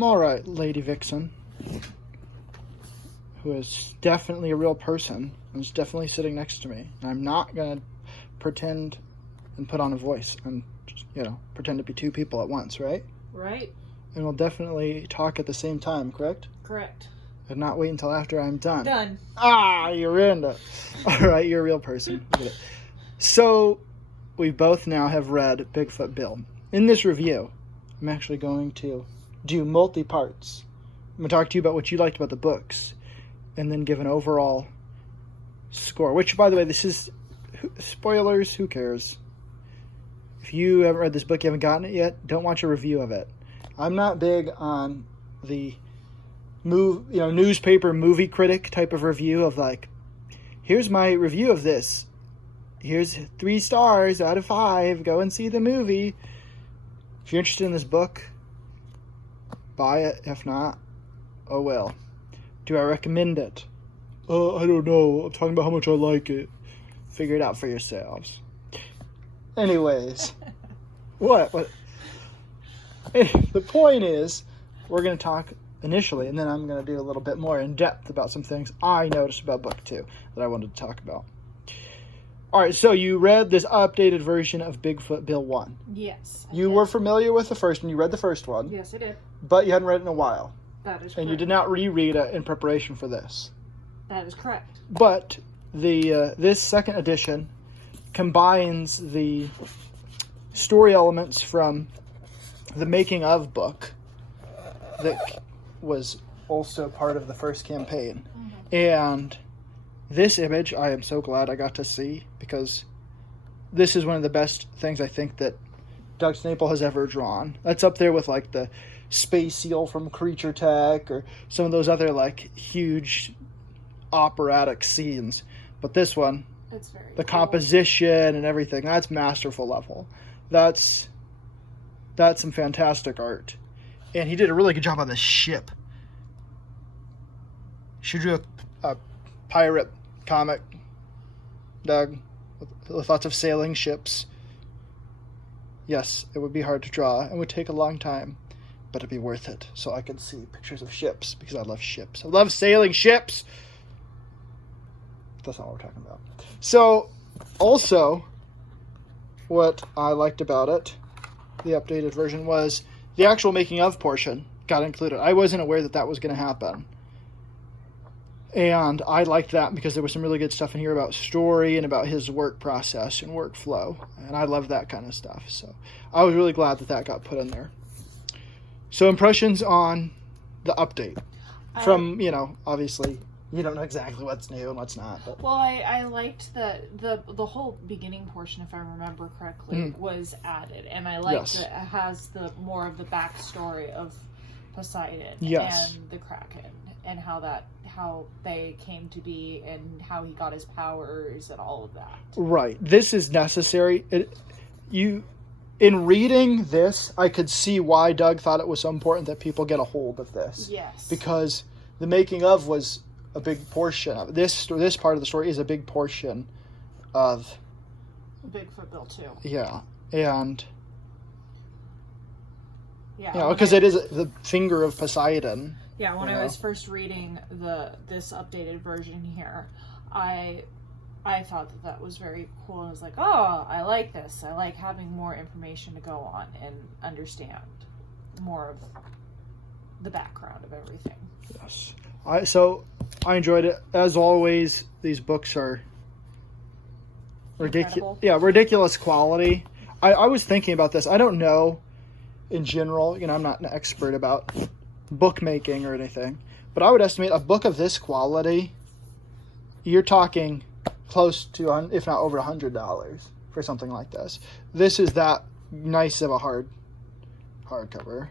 All right, Lady Vixen, who is definitely a real person and is definitely sitting next to me. And I'm not going to pretend and put on a voice and, pretend to be two people at once, right? Right. And we'll definitely talk at the same time, correct? Correct. And not wait until after I'm done. Done. Ah, you're in it. All right, you're a real person. Look at it. So, we both now have read Bigfoot Bill. In this review, I'm actually going to do multi-parts. I'm going to talk to you about what you liked about the books, and then give an overall score. Which, by the way, this is... Spoilers, who cares? If you haven't read this book, you haven't gotten it yet, don't watch a review of it. I'm not big on the newspaper movie critic type of review of like, here's my review of this. Here's 3 stars out of 5. Go and see the movie. If you're interested in this book, buy it. If not, oh well. Do I recommend it? I don't know. I'm talking about how much I like it. Figure it out for yourselves. Anyways. What? The point is, we're going to talk initially, and then I'm going to do a little bit more in depth about some things I noticed about book 2 that I wanted to talk about. All right, so you read this updated version of Bigfoot Bill 1. Yes. You were familiar with the first one. You read the first one. Yes, I did. But you hadn't read it in a while. That is correct. And you did not reread it in preparation for this. That is correct. But this second edition combines the story elements from the making of book that was also part of the first campaign. Mm-hmm. And this image I am so glad I got to see, because this is one of the best things I think that Doug TenNapel has ever drawn. That's up there with like the space seal from Creature Tech or some of those other like huge operatic scenes. But this one, it's very the cool. composition and everything, that's masterful level. That's some fantastic art. And he did a really good job on this ship. Should do a pirate comic, Doug, with lots of sailing ships. Yes, it would be hard to draw. It would take a long time, but it'd be worth it. So I could see pictures of ships, because I love ships. I love sailing ships! That's not what we're talking about. So, also, what I liked about it, the updated version, was the actual making of portion got included. I wasn't aware that that was going to happen. And I liked that because there was some really good stuff in here about story and about his work process and workflow. And I love that kind of stuff. So I was really glad that that got put in there. So impressions on the update. From, obviously, you don't know exactly what's new and what's not. But. Well, I liked that the whole beginning portion, if I remember correctly, was added. And I liked that it has more of the backstory of Poseidon and the Kraken. And how they came to be, and how he got his powers, and all of that. Right. This is necessary. In reading this, I could see why Doug thought it was so important that people get a hold of this. Yes. Because the making of was a big portion of this. This part of the story is a big portion of Bigfoot Bill 2. Yeah, and yeah, because it is the finger of Poseidon. Yeah, when I was first reading this updated version here, I thought that was very cool. I was like, oh, I like this. I like having more information to go on and understand more of the background of everything. Yes. I enjoyed it. As always, these books are ridiculous. Yeah, ridiculous quality. I was thinking about this. I don't know in general, I'm not an expert about bookmaking or anything, but I would estimate a book of this quality, you're talking close to, if not over $100 for something like this. This is that nice of a hardcover,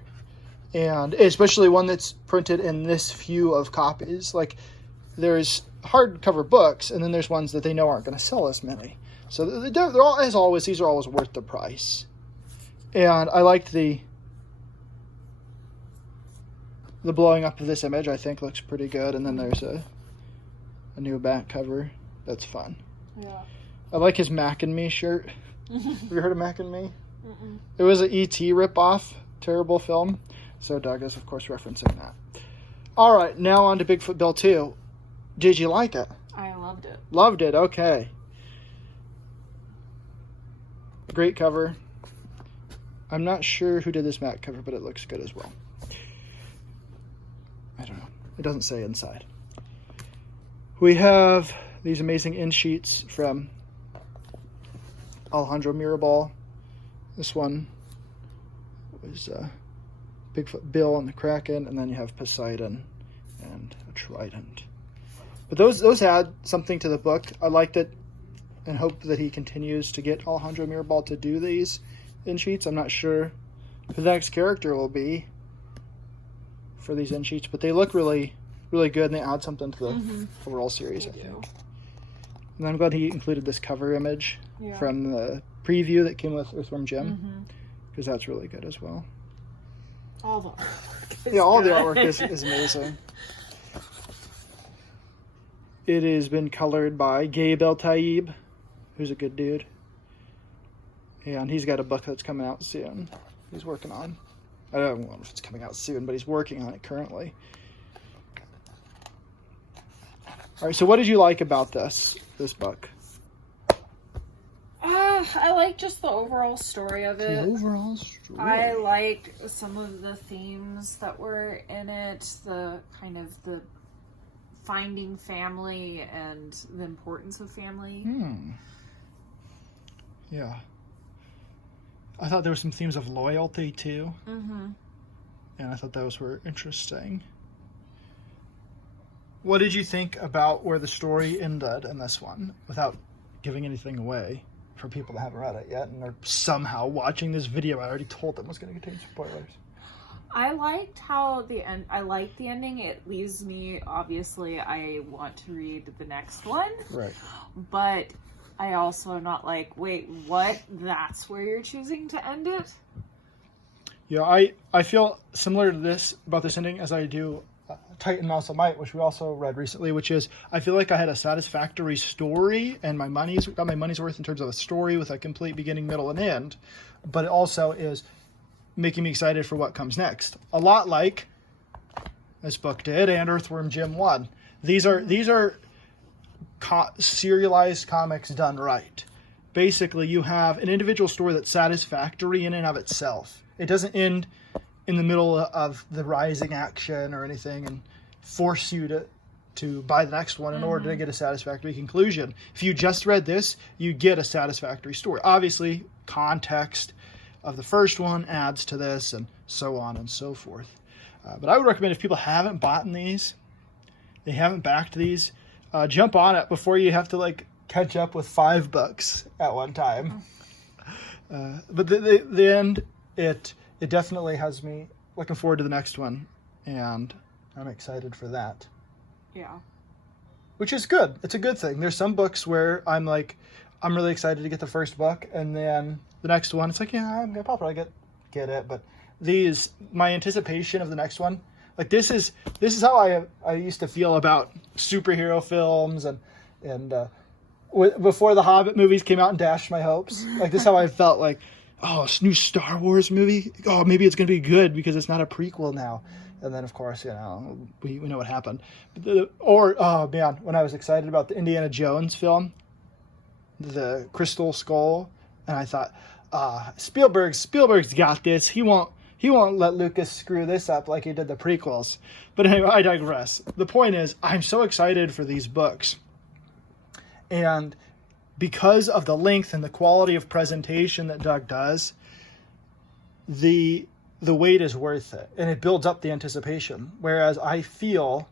and especially one that's printed in this few of copies. Like, there's hardcover books, and then there's ones that they know aren't going to sell as many. So they're all, as always, these are always worth the price. And I liked the blowing up of this image. I think looks pretty good. And then there's a new back cover. That's fun. Yeah. I like his Mac and Me shirt. Have you heard of Mac and Me? Mm-mm. It was an E.T. ripoff. Terrible film. So Doug is, of course, referencing that. All right, now on to Bigfoot Bill 2. Did you like it? I loved it. Loved it, okay. Great cover. I'm not sure who did this mat cover, but it looks good as well. I don't know. It doesn't say inside. We have these amazing in sheets from Alejandro Mirabal. This one was Bigfoot Bill and the Kraken, and then you have Poseidon and a Trident. But those add something to the book. I liked it and hope that he continues to get Alejandro Mirabal to do these in sheets. I'm not sure who the next character will be for these in sheets, but they look really, really good, and they add something to the overall series, I think. And I'm glad he included this cover image from the preview that came with Earthworm Jim, because that's really good as well. All the artwork. The artwork is amazing. It has been colored by Gabe El Taib, who's a good dude. And he's got a book that's coming out soon. He's working on. I don't know if it's coming out soon, but he's working on it currently. All right, so what did you like about this book? I like just the overall story of it. The overall story. I like some of the themes that were in it, the kind of the finding family and the importance of family. Yeah. I thought there were some themes of loyalty too. And I thought those were interesting. What did you think about where the story ended in this one, without giving anything away for people that haven't read it yet and are somehow watching this video? I already told them it was going to contain spoilers. I liked how I liked the ending. It leaves me, obviously, I want to read the next one. Right. But I also am not like, wait, what? That's where you're choosing to end it? Yeah, I feel similar to this, about this ending, as I do Titan Also Might, which we also read recently, which is, I feel like I had a satisfactory story, and got my money's worth in terms of a story with a complete beginning, middle, and end. But it also is making me excited for what comes next. A lot like this book did, and Earthworm Jim 1. These are serialized comics done right. Basically, you have an individual story that's satisfactory in and of itself. It doesn't end in the middle of the rising action or anything and force you to buy the next one in order to get a satisfactory conclusion. If you just read this, you get a satisfactory story. Obviously, context of the first one adds to this, and so on and so forth. But I would recommend, if people haven't bought these, they haven't backed these, jump on it before you have to catch up with 5 books at one time. But the end, it definitely has me looking forward to the next one, and I'm excited for that. Yeah. Which is good. It's a good thing. There's some books where I'm really excited to get the first book, and then the next one, it's like, yeah, I'm gonna probably get it. But my anticipation of the next one, this is how I used to feel about superhero films and before the Hobbit movies came out and dashed my hopes. This is how I felt this new Star Wars movie. Oh, maybe it's gonna be good because it's not a prequel now. And then, of course, we know what happened. Oh man, when I was excited about the Indiana Jones film, the Crystal Skull, and I thought, Spielberg's got this. He won't let Lucas screw this up like he did the prequels. But anyway, I digress. The point is, I'm so excited for these books, and because of the length and the quality of presentation that Doug does, the wait is worth it, and it builds up the anticipation. Whereas I feel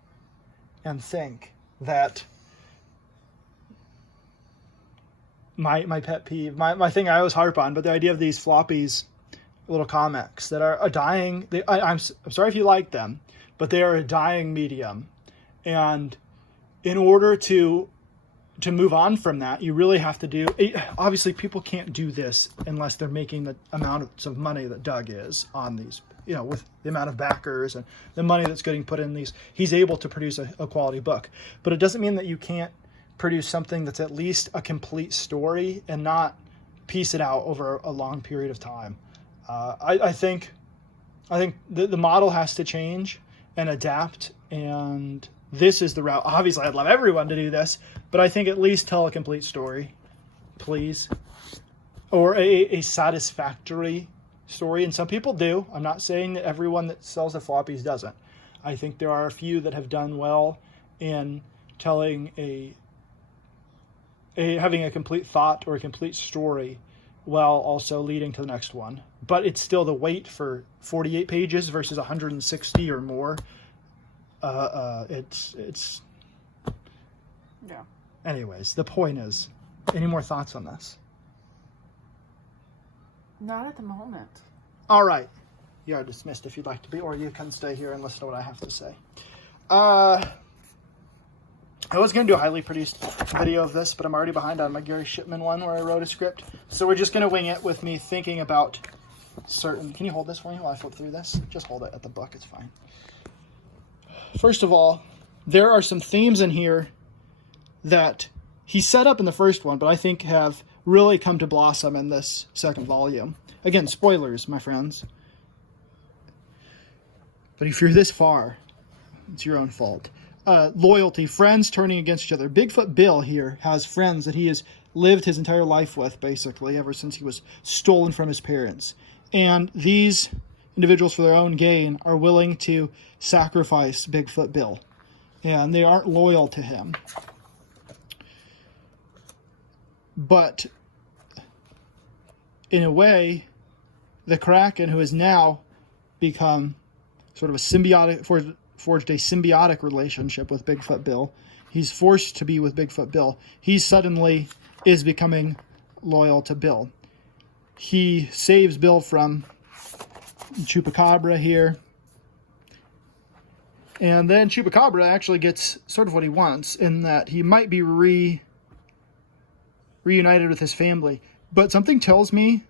and think that my pet peeve, my thing I always harp on, but the idea of these floppies, little comics that are a dying, I'm sorry if you like them, but they are a dying medium. And in order to move on from that, you really have to do, obviously people can't do this unless they're making the amount of money that Doug is on these, with the amount of backers and the money that's getting put in these. He's able to produce a quality book, but it doesn't mean that you can't produce something that's at least a complete story and not piece it out over a long period of time. I think I think the model has to change and adapt, and this is the route. Obviously, I'd love everyone to do this, but I think at least tell a complete story, please. Or a satisfactory story, and some people do. I'm not saying that everyone that sells the floppies doesn't. I think there are a few that have done well in telling having a complete thought or a complete story while also leading to the next one. But it's still the wait for 48 pages versus 160 or more. It's yeah. Anyways, the point is, any more thoughts on this? Not at the moment. All right. You are dismissed if you'd like to be, or you can stay here and listen to what I have to say. I was going to do a highly produced video of this, but I'm already behind on my Gary Shipman one where I wrote a script. So we're just going to wing it with me thinking about certain... Can you hold this for me while I flip through this? Just hold it at the book. It's fine. First of all, there are some themes in here that he set up in the first one, but I think have really come to blossom in this second volume. Again, spoilers, my friends. But if you're this far, it's your own fault. Loyalty, friends turning against each other. Bigfoot Bill here has friends that he has lived his entire life with, basically, ever since he was stolen from his parents. And these individuals, for their own gain, are willing to sacrifice Bigfoot Bill. And they aren't loyal to him. But, in a way, the Kraken, who has now become sort of a symbiotic... forged a symbiotic relationship with Bigfoot Bill. He's forced to be with Bigfoot Bill. He suddenly is becoming loyal to Bill. He saves Bill from Chupacabra here. And then Chupacabra actually gets sort of what he wants, in that he might be reunited with his family. But something tells me,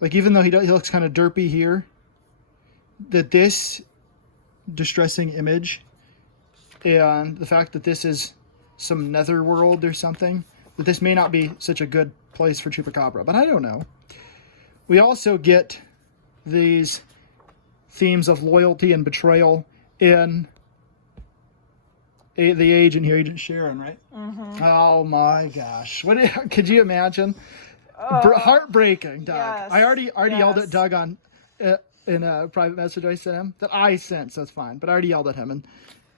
like, even though he looks kind of derpy here, that this distressing image and the fact that this is some netherworld or something, that this may not be such a good place for Chupacabra, but I don't know. We also get these themes of loyalty and betrayal in the agent here, Agent Sharon, right? Mm-hmm. Oh my gosh. Could you imagine? Heartbreaking, Doug. Yes. I already yelled at Doug on in a private message I sent him that I sent, so it's fine. But I already yelled at him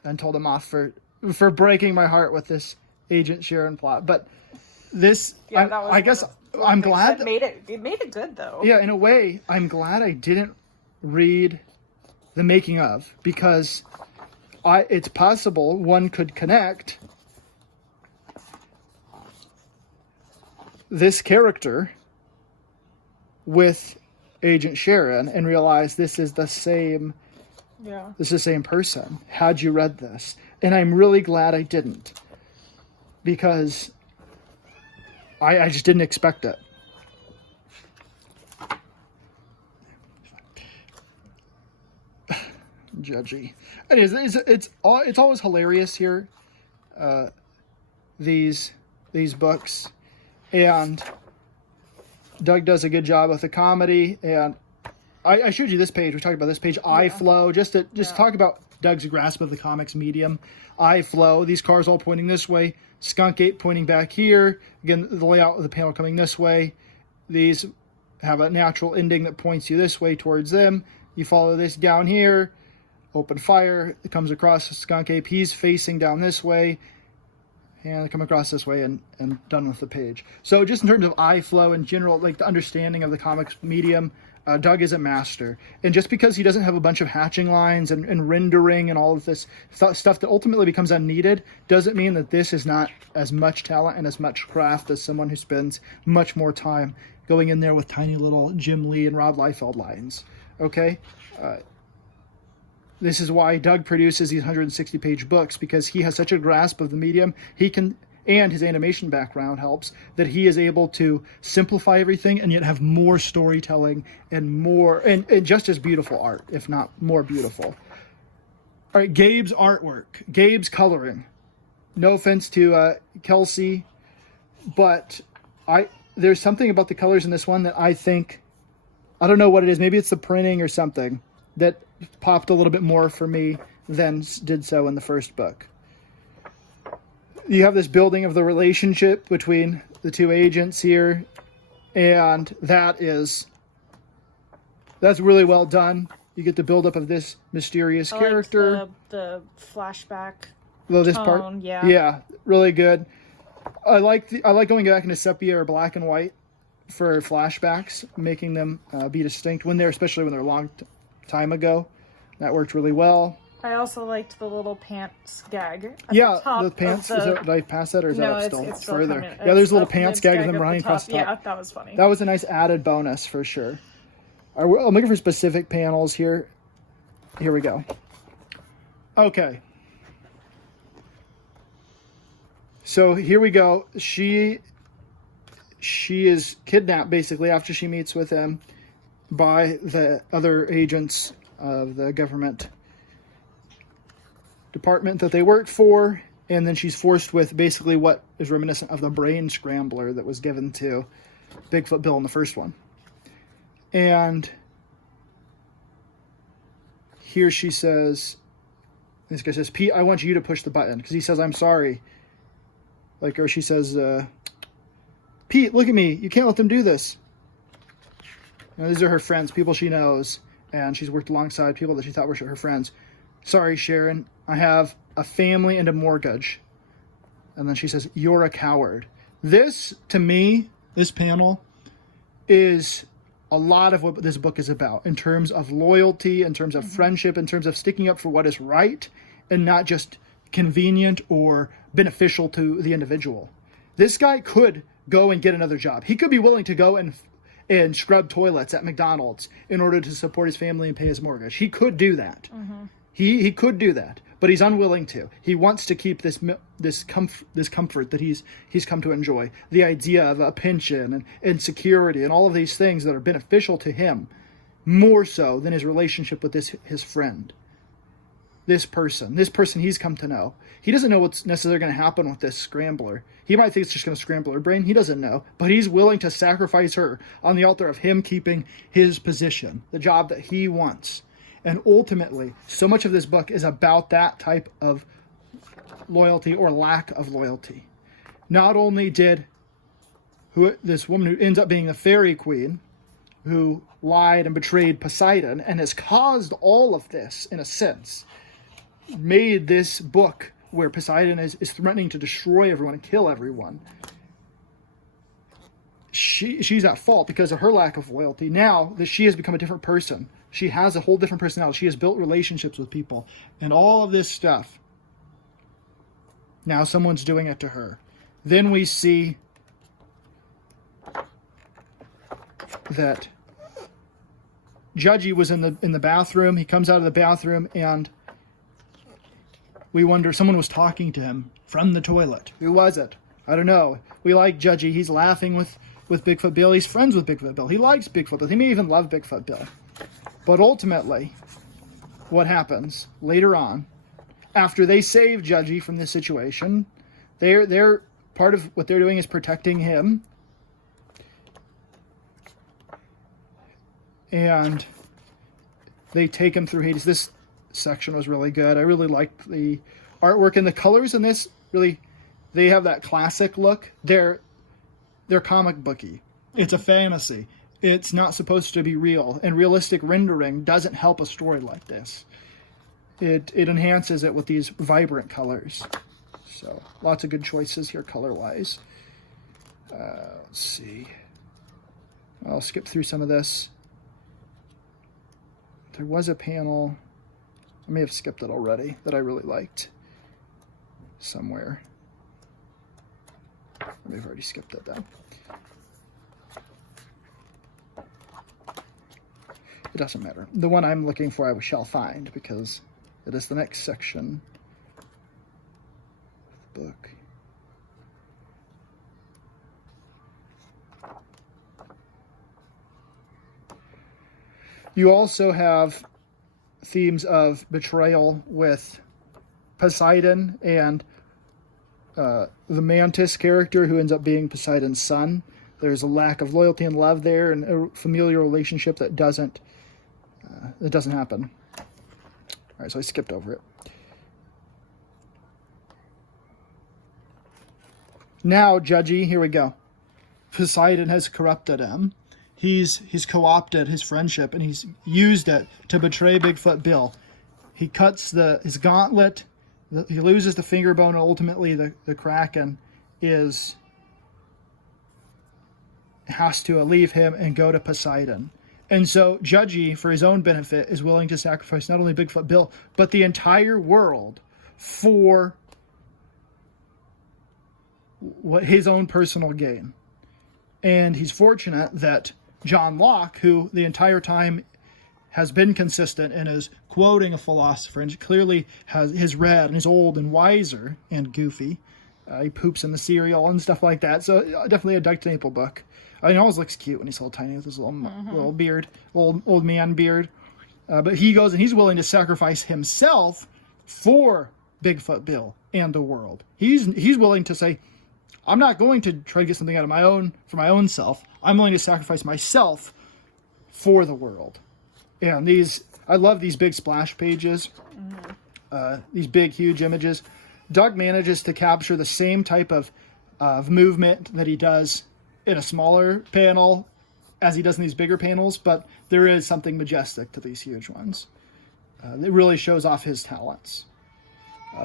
and told him off for breaking my heart with this Agent Sharon plot. But this, I guess, I'm glad it made it good though. Yeah, in a way, I'm glad I didn't read the making of, because it's possible one could connect this character with Agent Sharon and realize this is the same. Yeah. This is the same person. Had you read this? And I'm really glad I didn't, because I just didn't expect it. Judgy. It's always hilarious here. These books, and Doug does a good job with the comedy. And I showed you this page. We talked about this page, Eye Flow, just to talk about Doug's grasp of the comics medium. Eye Flow. These cars all pointing this way. Skunk Ape pointing back here. Again, the layout of the panel coming this way. These have a natural ending that points you this way towards them. You follow this down here. Open fire. It comes across the Skunk Ape. He's facing down this way. And come across this way and done with the page. So just in terms of eye flow in general, like the understanding of the comics medium, Doug is a master. And just because he doesn't have a bunch of hatching lines and rendering and all of this stuff that ultimately becomes unneeded, doesn't mean that this is not as much talent and as much craft as someone who spends much more time going in there with tiny little Jim Lee and Rob Liefeld lines. Okay? This is why Doug produces these 160-page books, because he has such a grasp of the medium. He can, and his animation background helps, that he is able to simplify everything and yet have more storytelling and more, and just as beautiful art, if not more beautiful. All right, Gabe's artwork, Gabe's coloring. No offense to Kelsey, but there's something about the colors in this one that I think I don't know what it is. Maybe it's the printing or something that popped a little bit more for me than did so in the first book. You have this building of the relationship between the two agents here, and that's really well done. You get the buildup of this mysterious character. Like the flashback this tone, part, yeah, really good. I like going back into sepia or black and white for flashbacks, making them be distinct especially when they're a long time ago. That worked really well. I also liked the little pants gag. The pants. Did I pass that, or is that up still? It's still further. Coming. Yeah, there's a little pants gag of them running across the top. Yeah, that was funny. That was a nice added bonus for sure. I'm looking for specific panels here. Here we go. Okay. So here we go. She is kidnapped basically after she meets with him by the other agents of the government department that they work for, and then she's forced with basically what is reminiscent of the brain scrambler that was given to Bigfoot Bill in the first one. And here she says, this guy says, Pete, I want you to push the button, because he says, I'm sorry. Or she says, Pete, look at me. You can't let them do this. These are her friends, people she knows, and she's worked alongside people that she thought were her friends. Sorry, Sharon, I have a family and a mortgage. And then she says, you're a coward. This, to me, this panel is a lot of what this book is about in terms of loyalty, in terms of friendship, in terms of sticking up for what is right and not just convenient or beneficial to the individual. This guy could go and get another job. He could be willing to go and scrub toilets at McDonald's in order to support his family and pay his mortgage. He could do that. He could do that, but he's unwilling to. He wants to keep this comfort that he's come to enjoy. The idea of a pension and security and all of these things that are beneficial to him, more so than his relationship with his friend. This person he's come to know. He doesn't know what's necessarily going to happen with this scrambler. He might think it's just going to scramble her brain. He doesn't know, but he's willing to sacrifice her on the altar of him keeping his position, the job that he wants. And ultimately, so much of this book is about that type of loyalty or lack of loyalty. Not only did this woman who ends up being the fairy queen, who lied and betrayed Poseidon and has caused all of this, in a sense, made this book where Poseidon is threatening to destroy everyone and kill everyone. She's at fault because of her lack of loyalty. Now that she has become a different person, she has a whole different personality. She has built relationships with people and all of this stuff. Now someone's doing it to her. Then we see that Judgy was in the bathroom. He comes out of the bathroom and we wonder, someone was talking to him from the toilet. Who was it? I don't know. We like Judgy. He's laughing with Bigfoot Bill. He's friends with Bigfoot Bill. He likes Bigfoot Bill. He may even love Bigfoot Bill. But ultimately, what happens later on, after they save Judgy from this situation, they're part of what they're doing is protecting him. And they take him through Hades. This section was really good. I really liked the artwork and the colors in this. Really, they have that classic look. They're comic booky. It's a fantasy. It's not supposed to be real, and realistic rendering doesn't help a story like this. It enhances it with these vibrant colors. So lots of good choices here color-wise. Let's see. I'll skip through some of this. There was a panel, I may have skipped it already, that I really liked somewhere. I may have already skipped it though. It doesn't matter. The one I'm looking for I shall find, because it is the next section of the book. You also have themes of betrayal with Poseidon and the Mantis character, who ends up being Poseidon's son, there's a lack of loyalty and love there, and a familial relationship that doesn't happen. All right, so I skipped over it. Now, Judgy, here we go. Poseidon has corrupted him. He's co-opted his friendship, and he's used it to betray Bigfoot Bill. He cuts his gauntlet. He loses the finger bone, and ultimately the Kraken has to leave him and go to Poseidon. And so Judgy, for his own benefit, is willing to sacrifice not only Bigfoot Bill, but the entire world for his own personal gain. And he's fortunate that John Locke, who the entire time has been consistent and is quoting a philosopher and clearly has read and is old and wiser and goofy. He poops in the cereal and stuff like that. So definitely a TenNapel book. I mean, he always looks cute when he's all tiny with his little beard, old man beard. But he goes and he's willing to sacrifice himself for Bigfoot Bill and the world. He's willing to say, I'm not going to try to get something out of for my own self. I'm willing to sacrifice myself for the world. And I love these big splash pages, these big, huge images. Doug manages to capture the same type of movement that he does in a smaller panel as he does in these bigger panels, but there is something majestic to these huge ones. It really shows off his talents.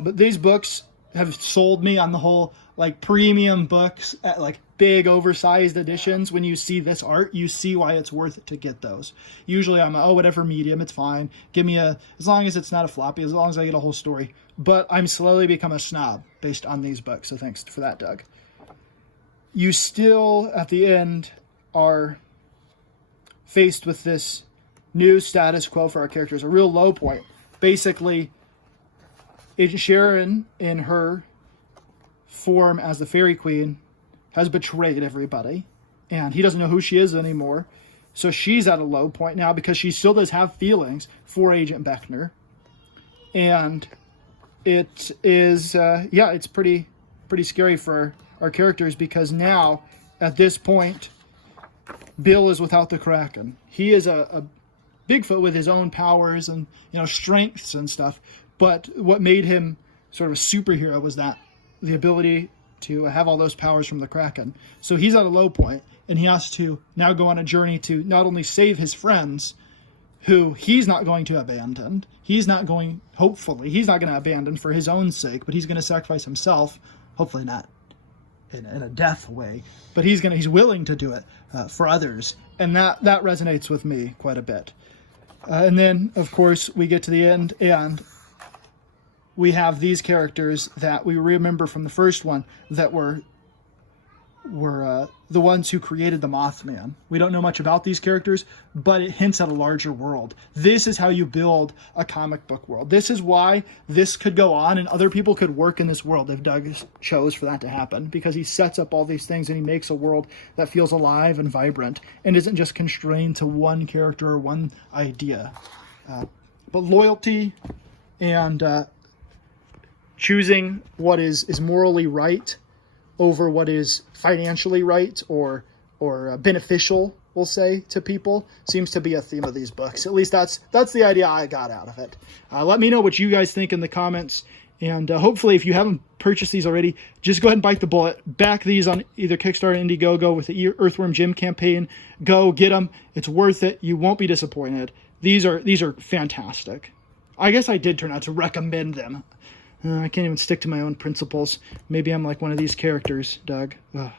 But these books have sold me on the whole, like, premium books at like big oversized editions. When you see this art, you see why it's worth it to get those. Usually I'm whatever medium, it's fine. Give me as long as it's not a floppy, as long as I get a whole story. But I'm slowly become a snob based on these books, so thanks for that, Doug. You still, at the end, are faced with this new status quo for our characters, a real low point. Basically, Agent Sharon, in her form as the Fairy Queen, has betrayed everybody, and he doesn't know who she is anymore. So she's at a low point now because she still does have feelings for Agent Beckner, and it is it's pretty scary for our characters, because now at this point Bill is without the Kraken. He is a Bigfoot with his own powers and strengths and stuff, but what made him sort of a superhero was that the ability to have all those powers from the Kraken. So he's at a low point, and he has to now go on a journey to not only save his friends, who he's not going to abandon. Hopefully, he's not going to abandon for his own sake, but he's going to sacrifice himself, hopefully not in a death way, but he's willing to do it for others. And that resonates with me quite a bit. And then, of course, we get to the end, and we have these characters that we remember from the first one that were the ones who created the Mothman. We don't know much about these characters, but it hints at a larger world. This is how you build a comic book world. This is why this could go on and other people could work in this world if Doug chose for that to happen, because he sets up all these things and he makes a world that feels alive and vibrant and isn't just constrained to one character or one idea. But loyalty and choosing what is morally right over what is financially right or beneficial, we'll say, to people, seems to be a theme of these books. At least that's the idea I got out of it. Let me know what you guys think in the comments, and hopefully if you haven't purchased these already, just go ahead and bite the bullet. Back these on either Kickstarter or Indiegogo with the Earthworm Gym campaign. Go get them. It's worth it. You won't be disappointed. These are fantastic. I guess I did turn out to recommend them. I can't even stick to my own principles. Maybe I'm like one of these characters, Doug. Ugh.